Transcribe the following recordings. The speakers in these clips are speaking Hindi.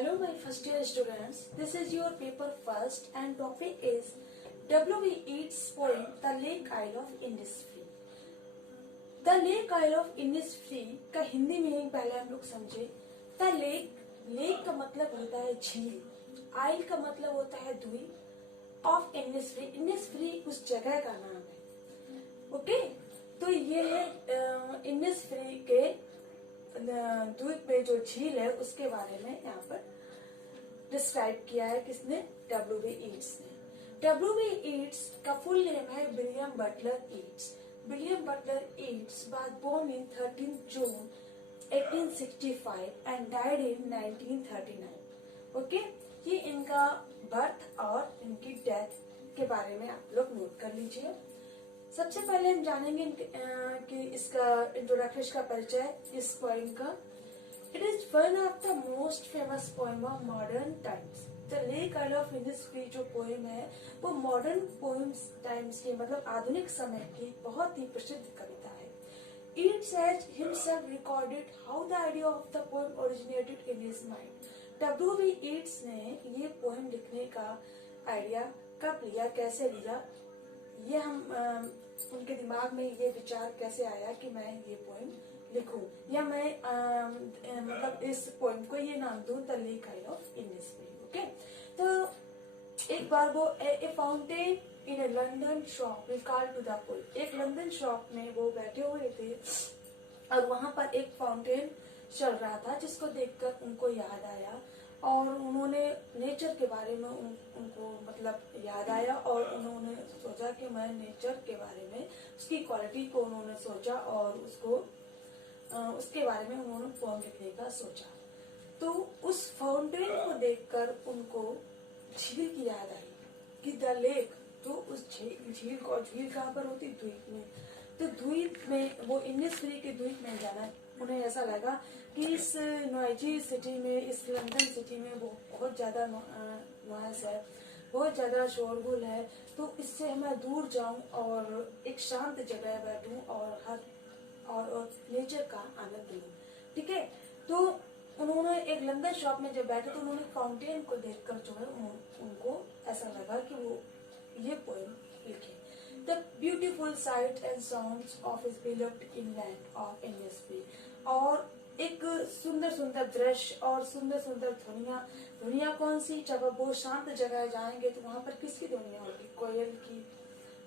Hello my first year students, this is your paper first and topic is W.B. Yeats poem The Lake Isle of Innisfree. The Lake Isle of Innisfree का हिंदी मीनिंग पहले हम लोग समझे। द लेक का मतलब होता है झील, आइल का मतलब होता है द्वीप, ऑफ इनिसफ्री, इनिसफ्री उस जगह का नाम है। ओके, तो ये है इनिसफ्री के द्वीप में जो झील है उसके बारे में यहाँ पर डिस्क्राइब किया है। किसने? W.B. ईट्स ने। W.B. ईट्स का फुल नेम है William Butler Yeats. William Butler Yeats was born in 13 June 1865 and died in 1939। Okay, ये इनका बर्थ और इनकी डेथ के बारे में आप लोग नोट कर लीजिए। सबसे पहले हम जानेंगे कि इसका इंट्रोडक्शन का परिचय इस पोएम का। It is one of the most famous poem of modern times. The lake isle of Innisfree जो पोएम है वो मॉडर्न पोएम्स टाइम्स की मतलब आधुनिक समय की बहुत ही प्रसिद्ध कविता है। Yeats has himself recorded how the idea of the poem originated in his mind। W.B. Yeats ने ये पोएम लिखने का आइडिया कब लिया, कैसे लिया, ये हम उनके दिमाग में ये विचार कैसे आया कि मैं ये पोएम लिखूं या मैं मतलब इस पोएम को ये नाम दूं the lake isle of Innisfree. Okay, तो एक बार वो a fountain in a London shop recall to the poem. एक लंदन शॉप में वो बैठे हुए थे और वहां पर एक फाउंटेन चल रहा था जिसको देखकर उनको याद आया और उन्होंने नेचर के बारे में उनको मतलब याद आया और उन्होंने सोचा कि मैं नेचर के बारे में उसकी क्वालिटी को उन्होंने सोचा और उसके बारे में उन्होंने पोएम लिखने का सोचा। तो उस फाउंटेन को देखकर उनको झील की याद आई कि द लेक, तो उस झील कहाँ पर होती? द्वीप में। तो द्वीप में वो इनिसफ्री के द्वीप में जाना, उन्हें ऐसा लगा कि इस नॉइजी सिटी में, इस लंदन सिटी में वो बहुत ज्यादा नॉइस है, बहुत ज्यादा शोरगुल है, तो इससे मैं दूर जाऊं और एक शांत जगह बैठूं और नेचर का आनंद लूं। ठीक है, तो उन्होंने एक लंदन शॉप में जब बैठे तो उन्होंने फाउंटेन को देखकर जो है उनको ऐसा लगा कि वो ये पोएम लिखे। The beautiful sight and sounds of his beloved inland of Innisfree। और एक सुंदर सुंदर दृश्य और सुंदर सुंदर ध्वनिया कौन सी? जब वो शांत जगह जाएंगे तो वहां पर किसकी ध्वनिया होगी? कोयल की,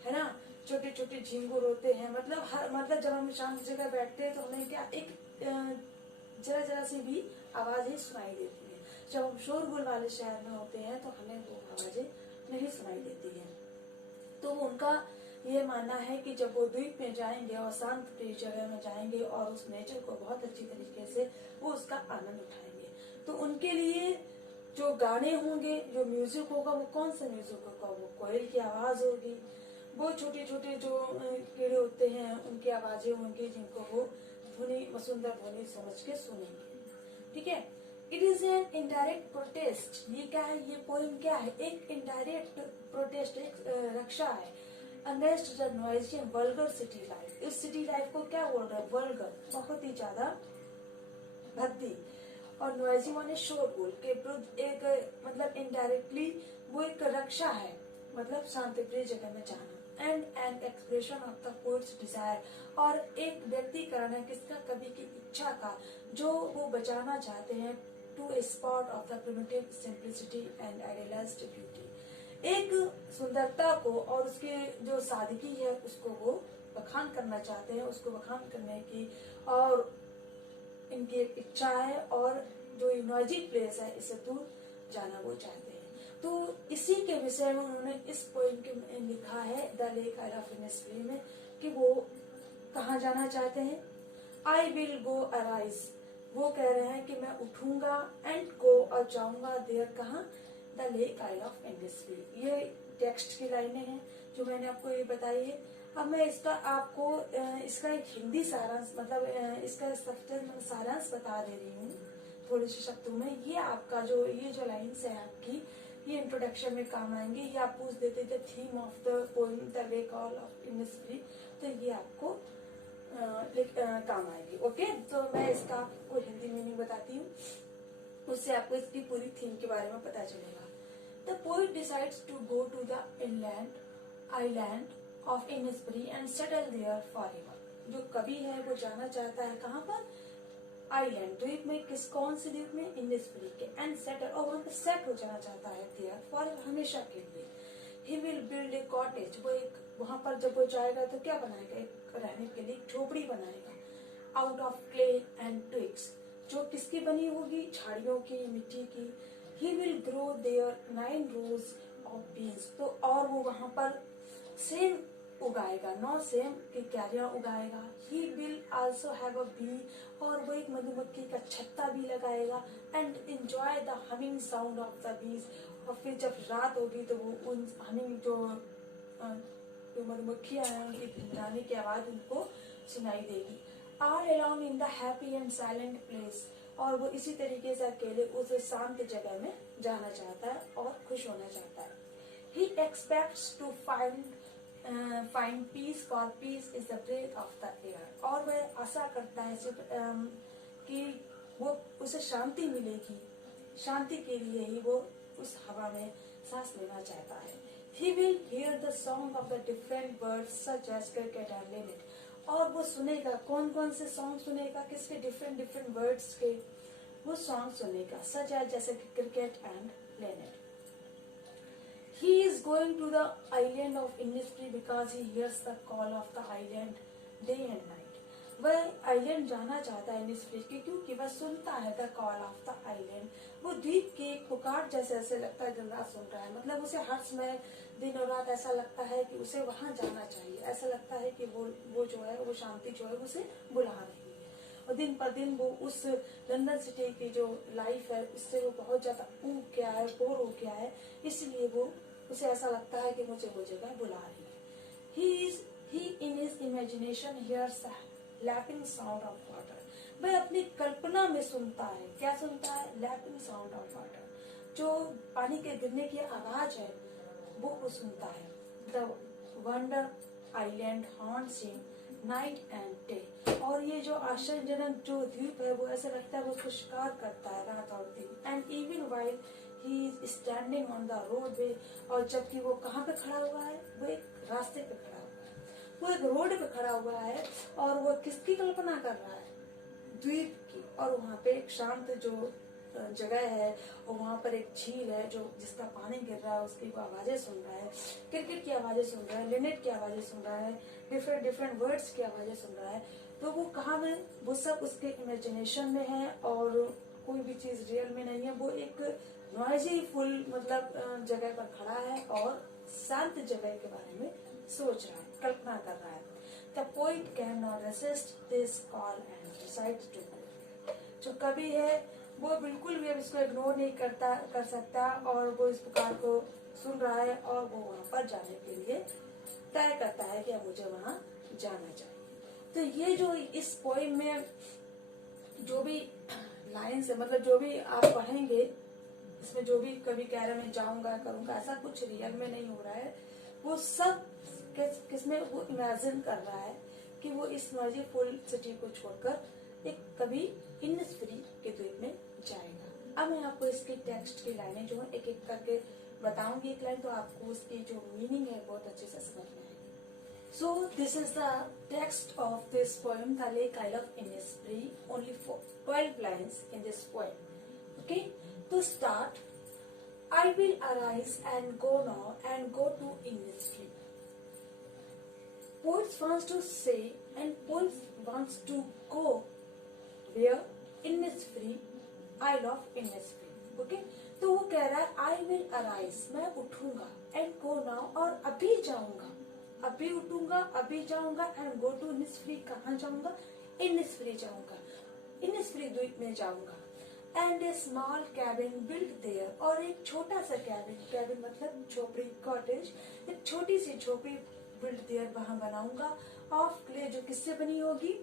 है ना। छोटे छोटे झिंगुर होते हैं, मतलब जब हम शांत जगह बैठते हैं तो हमें क्या एक जरा सी भी आवाजें सुनाई देती है। जब हम शोरगुल वाले शहर में होते हैं तो हमें वो आवाजें नहीं सुनाई देती है। तो उनका ये मानना है कि जब वो द्वीप में जाएंगे और शांत प्रिय जगह में जाएंगे और उस नेचर को बहुत अच्छी तरीके से वो उसका आनंद उठाएंगे, तो उनके लिए जो गाने होंगे, जो म्यूजिक होगा, वो कौन सा म्यूजिक होगा? वो कोयल की आवाज होगी, वो छोटे छोटे जो कीड़े होते हैं उनकी आवाजें होंगी जिनको वो सुंदर ध्वनि समझ के सुनेंगे। ठीक है, it is an indirect protest. ये क्या है? ये पोएम क्या है? एक इनडायरेक्ट प्रोटेस्ट, एक रक्षा है against the noisy and vulgar city life. इस सिटी लाइफ को क्या बोल रहा है? वल्गर, बहुत ही ज्यादा भद्दी, और नॉइजी माने शोरगुल के विरुद्ध एक मतलब इनडायरेक्टली वो एक रक्षा है, मतलब शांतिप्रिय जगह में जाना। And an expression of the poet's desire, और एक व्यक्तिकरण है किसका? कवि की इच्छा का, जो वो बचाना चाहते हैं to a spot of the primitive simplicity and idealised beauty. एक सुंदरता को और उसकी जो सादगी है उसको वो बखान करना चाहते हैं, उसको बखान करने की और इनकी एक इच्छा है, और जो नॉइजी प्लेस है इससे दूर जाना वो चाहते हैं। तो इसी के विषय में उन्होंने इस पोएम के लिखा है the lake isle of Innisfree में कि वो कहाँ जाना चाहते हैं। आई विल गो अराइज, वो कह रहे हैं कि मैं उठूंगा, एंड गो और जाऊंगा देयर, कहाँ? The lake isle of Innisfree. ये टेक्स्ट की लाइनें हैं जो मैंने आपको ये बताई है। अब मैं इसका एक हिंदी सारांश मतलब इसका सारांश बता दे रही हूँ थोड़े से शब्दों में। ये आपका ये जो लाइन्स है आपकी, ये इंट्रोडक्शन में काम आएंगे। ये आप पूछ देते थे theme of the poem the lake isle of Innisfree, तो ये आपको काम आएगी। ओके, तो मैं इसका आपको हिंदी मीनिंग बताती हूँ। उससे आपको इसकी पूरी थीम के बारे में पता चलेगा। The poet decides to go to the inland island of Innisfree and settle there forever. जो कवि है वो जाना चाहता है कहाँ पर, आइलैंड द्वीप में, किस कौन से द्वीप में, इनिस्फ्री के, एंड सेटल, और वहां पर सेट हो जाना चाहता है देयर फॉर हमेशा के लिए। He will build a cottage, वो एक वहां पर जब वो जाएगा तो क्या बनाएगा, एक रहने के लिए झोपड़ी बनाएगा, out of clay and twigs, जो किसकी बनी होगी, झाड़ियों की, मिट्टी की। He will grow there 9 rows of beans, तो और वो वहां पर सेम उगाएगा, 9 सेम की क्यारियां उगाएगा। He will also have a bee, और वो एक मधुमक्खी का छत्ता भी लगाएगा, and enjoy the humming sound of the bees, और फिर जब रात होगी तो वो उन हमिंग जो मधुमक्खियां हैं उनकी भिनभिनाने की आवाज उनको सुनाई देगी। All along in the happy and silent place, और वो इसी तरीके से अकेले उस शांत जगह में जाना चाहता है और खुश होना चाहता है। He expects to find peace, for peace is the breath of the air, और वह आशा करता है कि वो उसे शांति मिलेगी, शांति के लिए ही वो उस हवा में सांस लेना चाहता है। He will hear the song of the different birds such as cricket and linnet, और वो सुनेगा, कौन कौन से सॉन्ग सुनेगा, किसके, डिफरेंट बर्ड्स के वो सॉन्ग सुनेगा, सच एज जैसे कि cricket and Lynette. He is going to the island of Innisfree because he hears the call of the island day and night. वह आइलैंड जाना चाहता है इनिस्फ्री की, क्योंकि वह सुनता है the call of the island, वो द्वीप की एक पुकार जैसे ऐसे लगता है दिन रात सुन रहा है, मतलब उसे हर समय दिन और रात ऐसा लगता है कि उसे वहां जाना चाहिए, ऐसा लगता है कि वो जो है वो शांति जो है उसे बुला रही है। और दिन पर दिन वो उस लंदन सिटी की जो लाइफ है उससे वो बहुत ज्यादा ऊब गया है, बोर हो गया है, इसलिए वो उसे ऐसा लगता है कि मुझे वो जगह बुला रही है। He in his imagination hears the lapping sound of water. वह अपनी कल्पना में सुनता है, क्या सुनता है, lapping sound of water, जो पानी के गिरने की आवाज है वो सुनता है। The wonder island haunts him night and day, और ये जो आश्चर्यजनक जो द्वीप है वो ऐसा लगता है वो उसको शिकार करता है रात और दिन। And even while he is standing on the roadway, और जबकि वो कहाँ पे खड़ा हुआ है, वो एक रास्ते पे खड़ा हुआ है, वो एक रोड पे खड़ा हुआ है, और वो किसकी कल्पना कर रहा है, द्वीप की। और वहाँ पे एक शांत जो जगह है और वहाँ पर एक झील है जो जिसका पानी गिर रहा है, उसकी वो आवाजें सुन रहा है, क्रिकेट की आवाजें सुन रहा है, लिनेट की आवाजें सुन रहा है, डिफरेंट वर्ड्स की आवाजें सुन रहा है। तो वो कहाँ में, वो सब उसके इमेजिनेशन में है और कोई भी चीज रियल में नहीं है। वो एक नॉइजी फुल मतलब जगह पर खड़ा है और शांत जगह के बारे में सोच रहा है, कल्पना कर रहा है। The poet can not resist this call and decides to go. जो कवि है वो बिल्कुल भी अब इसको इग्नोर नहीं कर सकता, और वो इस पुकार को सुन रहा है और वो वहां पर जाने के लिए तय करता है कि अब मुझे वहां जाना चाहिए। तो ये जो इस पोएम में जो भी लाइन्स है, मतलब जो भी आप पढ़ेंगे इसमें जो भी कवि कह रहे मैं जाऊंगा करूंगा, ऐसा कुछ रियल में नहीं हो रहा है। वो सब किसमें वो इमेजिन कर रहा है कि वो इस नॉइजी फुल सिटी को छोड़कर एक कभी इनिस्फ्री के द्वीप में जाएगा। अब मैं आपको इसके टेक्स्ट की लाइनें जो है एक एक करके बताऊंगी, एक लाइन तो आपको उसकी जो मीनिंग है बहुत अच्छे से समझ में आएगी। So this is the text of this poem the lake isle of Innisfree, only 12 lines in this poem. Okay, to start, I will arise and go now and go to Innisfree. Poets wants to say and poets wants to go where, Innisfree, Isle of Innisfree. Okay, तो वो कह रहा है I will arise, मैं उठूंगा, and go now, और अभी जाऊंगा, अभी उठूंगा, अभी जाऊंगा, and go to Innisfree, कहाँ जाऊंगा, Innisfree जाऊंगा, इनिस्फ्री द्वीप में जाऊंगा। And a small cabin built there, और एक छोटा सा कैबिन मतलब झोपड़ी, कॉटेज, एक छोटी सी झोपड़ी बिल्ट देयर वहां बनाऊंगा। ऑफ क्ले, जो किससे बनी होगी,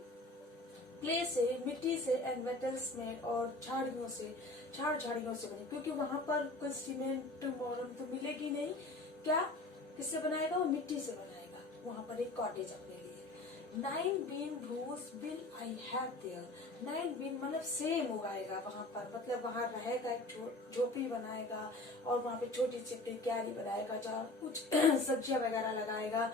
क्ले से, मिट्टी से, एंड मेटल्स में, और झाड़ियों से बनी, क्योंकि वहां पर कोई सीमेंट मॉडर्न तो मिलेगी नहीं। क्या किससे बनाएगा, वो मिट्टी से बनाएगा वहां पर एक कॉटेज अपने लिए। 9 bean rows will I have there. 9 bean मतलब सेम उगाएगा वहां पर, मतलब वहां रहेगा, एक झोपड़ी बनाएगा और वहां पे छोटी सी अपनी क्यारी बनाएगा जहाँ कुछ सब्जियां वगैरह लगाएगा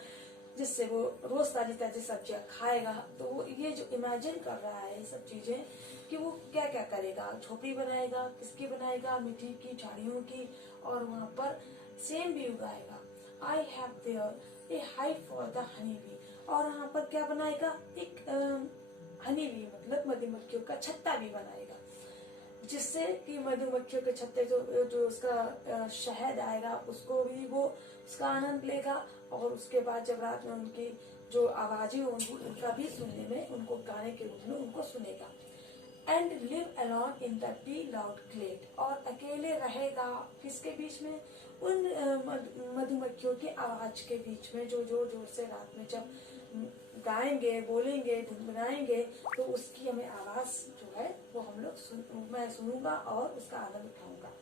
जिससे वो रोज ताजी ताजी सब्जियां खाएगा। तो वो ये जो इमेजिन कर रहा है ये सब चीजें कि वो क्या क्या करेगा, झोपड़ी बनाएगा, किसकी बनाएगा, मिट्टी की, झाड़ियों की, और वहां पर सेम भी उगाएगा। I have there a hive for the honey bee, और वहां पर क्या बनाएगा, एक हनी बी मतलब मधुमक्खियों का छत्ता भी बनाएगा, जिससे कि मधुमक्खियों के छत्ते जो उसका शहद आएगा उसको भी वो उसका आनंद लेगा, और उसके बाद जब रात में उनकी जो आवाजें होंगी उनका भी सुनने में, उनको गाने के रूप में उनको सुनेगा। And live alone in the bee loud glade, और अकेले रहेगा किसके बीच में, उन मधुमक्खियों की आवाज के बीच में जो जोर जोर से रात में जब गाएंगे, बोलेंगे, गुनगुनाएंगे, तो उसकी हमें आवाज जो है वो हम लोग मैं सुनूंगा और उसका आनंद उठाऊंगा।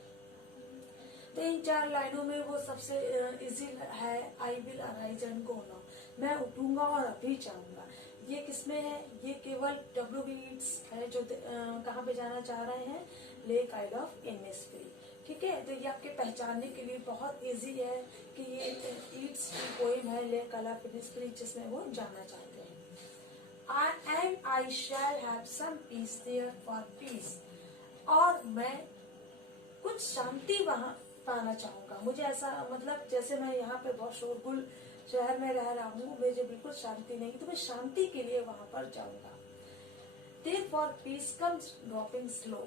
तो इन 4 लाइनों में वो सबसे इजी है, I will arise and go now, मैं उठूंगा और अभी जाऊंगा। ये किसमें है, ये केवल WB ईट्स है जो कहाँ पे जाना चाह रहे हैं, लेक आइल ऑफ इनिस्फ्री। ठीक है, तो ये आपके पहचानने के लिए बहुत इजी है कि ये ईट्स की पोएम है लेक आइल ऑफ इनिस्फ्री जिसमें वो जाना चाहते हैं। And I shall have some peace there for peace, और मैं कुछ शांति वहां पाना चाहूंगा। मुझे ऐसा मतलब जैसे मैं यहाँ पे बहुत शोरगुल शहर में रह रहा हूँ, मुझे बिल्कुल शांति नहीं, तो मैं शांति के लिए वहां पर जाऊंगा। Therefore peace comes dropping slow,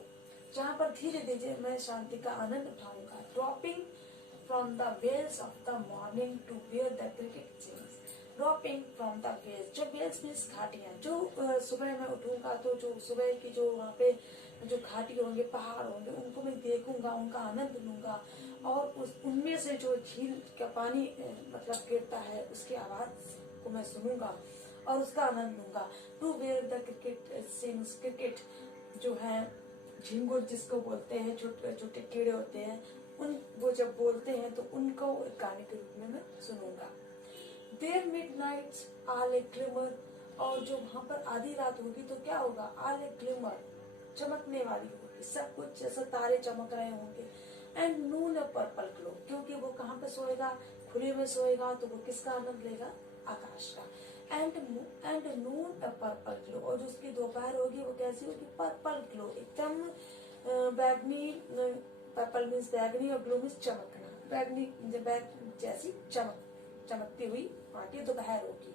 जहाँ पर धीरे धीरे मैं शांति का आनंद उठाऊंगा। Dropping from the waves of the morning to where the cricket sings, dropping from the waves, जो waves means घाटियां, जो सुबह मैं उठूंगा तो जो सुबह की जो वहाँ पे जो घाटी होंगे, पहाड़ होंगे, उनको मैं देखूंगा, उनका आनंद लूंगा, और उनमें से जो झील का पानी मतलब गिरता है उसकी आवाज को मैं सुनूंगा और उसका आनंद लूंगा। To where the cricket sings, cricket जो है झिंगुर जिसको बोलते हैं, छोटे छोटे कीड़े होते हैं, उन वो जब बोलते हैं तो उनको गाने के रूप में मैं सुनूंगा। There midnight's all a glimmer, और जो वहां पर आधी रात होगी तो क्या होगा, आल ए ग्लिमर चमकने वाली होगी, सब कुछ जैसे तारे चमक रहे होंगे। And Noon a purple glow, क्योंकि वो कहाँ पे सोएगा, खुले में सोएगा, तो वो किसका आनंद लेगा, आकाश का। And Noon a purple glow, और जो उसकी दोपहर होगी वो कैसी होगी, पर्पल ग्लो, एकदम बैगनी, पर्पल मीन्स बैगनी और ग्लो मीन्स चमकना, बैगनी जैसी चमकती हुई वहाँ की दोपहर होगी।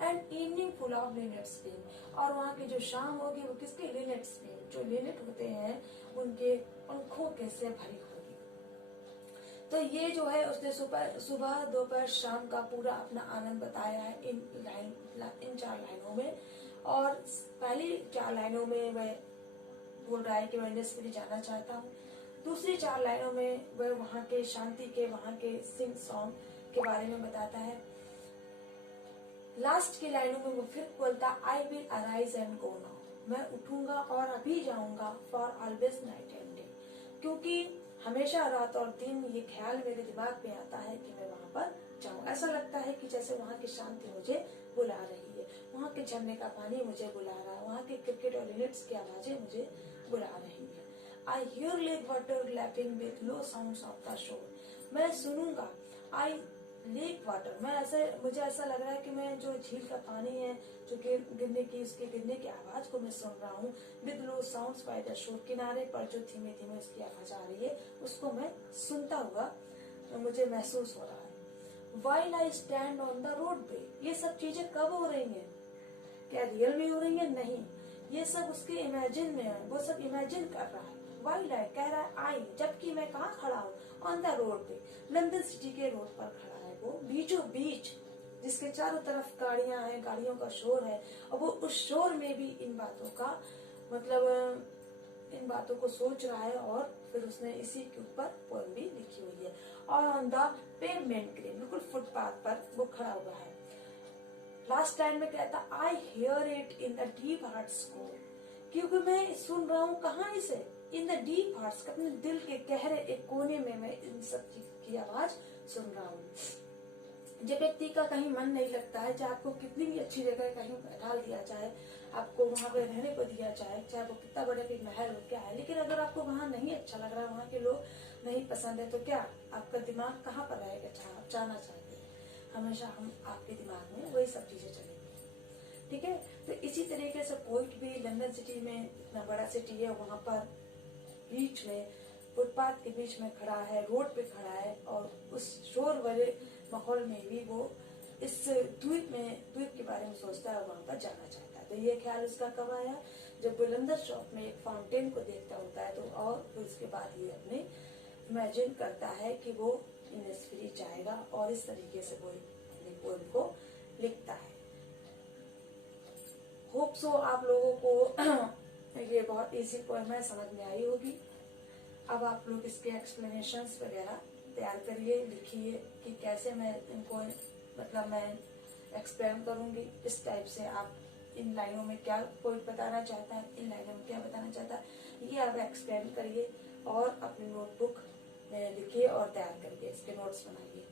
And evening full of Lynette spin, और वहाँ की जो शाम होगी वो किसके, लिनेट स्पिन, जो लिनेट होते हैं उनके पंखों कैसे भरी होगी। तो ये जो है उसने सुबह दोपहर शाम का पूरा अपना आनंद बताया है इन 4 लाइनों में। और पहली 4 लाइनों में वह बोल रहा है कि मैं इंडस्ट्री जाना चाहता हूँ, दूसरी 4 लाइनों में वह वहाँ के शांति के, वहाँ के सिंग सॉन्ग के बारे में बताता है। लास्ट की लाइनों में वो फिर बोलता I will arise and go now, मैं उठूंगा और अभी जाऊंगा, for always night and day, क्योंकि हमेशा रात और दिन ये ख्याल मेरे दिमाग में आता है कि मैं वहां पर जाऊं। ऐसा लगता है कि जैसे वहां की शांति मुझे बुला रही है, वहां के झरने का पानी मुझे बुला रहा है, वहां के क्रिकेट और लिनेट्स की आवाजें मुझे बुला रही है। I hear lake water lapping with low sounds of the shore, मैं सुनूंगा। आई लेक वाटर, मुझे ऐसा लग रहा है कि मैं जो झील का पानी है जो गिरने की, उसके गिरने की आवाज को मैं सुन रहा हूँ। With low sounds by the shore, किनारे पर जो धीमे धीमे उसकी आवाज आ रही है उसको मैं सुनता हुआ मुझे महसूस हो रहा है। While I stand on the road पे, ये सब चीजें कब हो रही है, क्या रियल में हो रही है, नहीं, ये सब उसके इमेजिन में है, वो सब इमेजिन कर रहा है। वाइल आई कह रहा है आई, जबकि मैं कहाँ खड़ा हूँ, ऑन द रोड पे, लंदन सिटी के रोड पर खड़ा है वो, बीचों बीच, जिसके चारों तरफ गाड़ियां हैं, गाड़ियों का शोर है, और वो उस शोर में भी इन बातों का मतलब इन बातों को सोच रहा है, और फिर उसने इसी के ऊपर पोएम भी लिखी हुई है। और ऑन द पेवमेंट ग्रीन, बिल्कुल फुटपाथ पर वो खड़ा हुआ है। लास्ट टाइम में कहता I hear it in the deep hearts core, क्योंकि मैं सुन रहा हूँ कहाँ इसे, इन द डीप हार्ट्स, अपने दिल के गहरे एक कोने में मैं इन सब चीज की आवाज सुन रहा हूँ। जब व्यक्ति का कहीं मन नहीं लगता है, चाहे आपको कितनी भी अच्छी जगह कहीं बैठा दिया जाए, आपको वहां पे रहने को दिया जाए, चाहे वो कितना बड़े भी महल हो क्या है, लेकिन अगर आपको वहां नहीं अच्छा लग रहा, वहां के लोग नहीं पसंद है, तो क्या आपका दिमाग कहाँ पर रहेगा? आप जाना चाहते हैं, हमेशा हम आपके दिमाग में वही सब चीजें चलेंगी। ठीक है, तो इसी तरीके से पोर्ट भी लंदन सिटी में इतना बड़ा सिटी है, वहां पर बीच में फुटपाथ के बीच में खड़ा है, रोड पे खड़ा है, और उस शोर वाले माहौल में भी वो इस द्वीप के बारे में सोचता है, वहां पर जाना चाहता है। तो ये ख्याल उसका कब आया? जब वो लंदन शॉप में एक फाउंटेन को देखता होता है, तो और फिर उसके बाद ये अपने इमेजिन करता है कि वो इनिस्फ्री जाएगा, और इस तरीके से वो अपने पोएम को लिखता है। होप सो आप लोगों को ये बहुत इजी पोएम है, समझ में आई होगी। अब आप लोग इसके एक्सप्लेनेशंस वगैरह तैयार करिए, लिखिए कि कैसे मैं इनको मतलब मैं एक्सप्लेन करूंगी। इस टाइप से आप इन लाइनों में क्या पॉइंट बताना चाहता है, इन लाइनों में क्या बताना चाहता है, ये आप एक्सप्लेन करिए और अपनी नोटबुक में लिखिए और तैयार करिए, इसके नोट्स बनाइए।